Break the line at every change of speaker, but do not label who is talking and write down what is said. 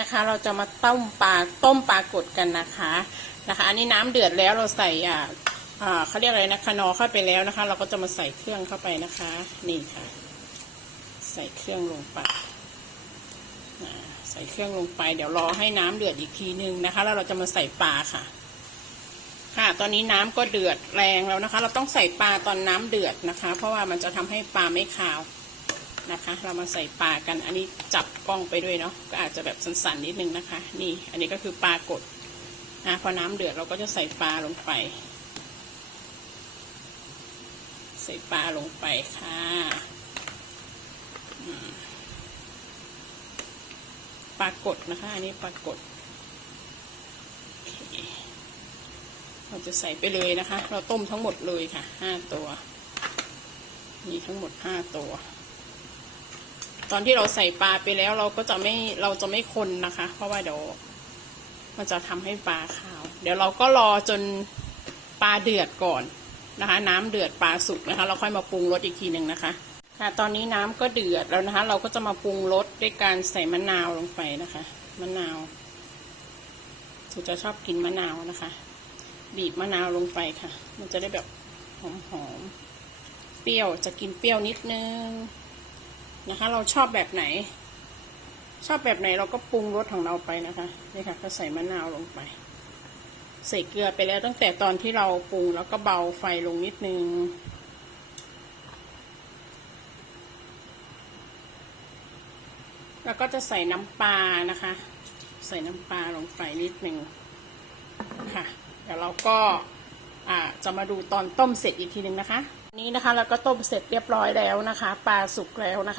นะคะ เราจะมาต้มปลาต้มปลากดกันนะคะนะคะ อันนี้น้ำเดือดแล้วเราใส่อ่าอ่าเขาเรียกอะไรนะคะนอเข้าไปแล้วนะคะ เราก็จะมาใส่เครื่องเข้าไปนะคะ นี่ค่ะ ใส่เครื่องลงไปใส่เครื่องลงไป เดี๋ยวรอให้น้ำเดือดอีกทีนึงนะคะ แล้วเราจะมาใส่ปลาค่ะ ค่ะ ตอนนี้น้ำก็เดือดแรงแล้วนะคะ เราต้องใส่ปลาตอนน้ำเดือดนะคะ เพราะว่ามันจะทำให้ปลาไม่คาว นะคะ เรามาใส่ปลากัน อันนี้จับกล้องไปด้วยเนาะ ก็อาจจะแบบสั่นๆนิดนึงนะคะ นี่ อันนี้ก็คือปลากดนะพอน้ำเดือดเราก็จะใส่ปลาลงไป ใส่ปลาลงไปค่ะปลากดนะคะ อันนี้ปลากดเราจะใส่ไปเลยนะคะ เราต้มทั้งหมดเลยค่ะห้าตัว มีทั้งหมดห้าตัว ตอนที่เราใส่ปลาไปแล้วเราก็จะไม่เราจะไม่คนนะคะ เพราะว่าเดี๋ยวมันจะทำให้ปลาขาว เดี๋ยวเราก็รอจนปลาเดือดก่อนนะคะ น้ำเดือดปลาสุกนะคะ เราค่อยมาปรุงรสอีกทีหนึ่งนะคะค่ะตอนนี้น้ำก็เดือดแล้วนะคะ เราก็จะมาปรุงรสด้วยการใส่มะนาวลงไปนะคะมะนาวถูกจะชอบกินมะนาวนะคะ บีบมะนาวลงไปค่ะ มันจะได้แบบหอมๆเปรี้ยวจะกินเปรี้ยวนิดนึง นะคะ เราชอบแบบไหน ชอบแบบไหนเราก็ปรุงรสของเราไปนะคะนี่ค่ะ ก็ใส่มะนาวลงไป ใส่เกลือไปแล้วตั้งแต่ตอนที่เราปรุงแล้วก็เบาไฟลงนิดนึงแล้วก็จะใส่น้ำปลานะคะ ใส่น้ำปลาลงไปนิดนึงค่ะ เดี๋ยวเราก็จะมาดูตอนต้มเสร็จอีกทีหนึ่งนะคะ นี้นะคะเราก็ต้มเสร็จเรียบร้อยแล้วนะคะ ปลาสุกแล้วนะคะ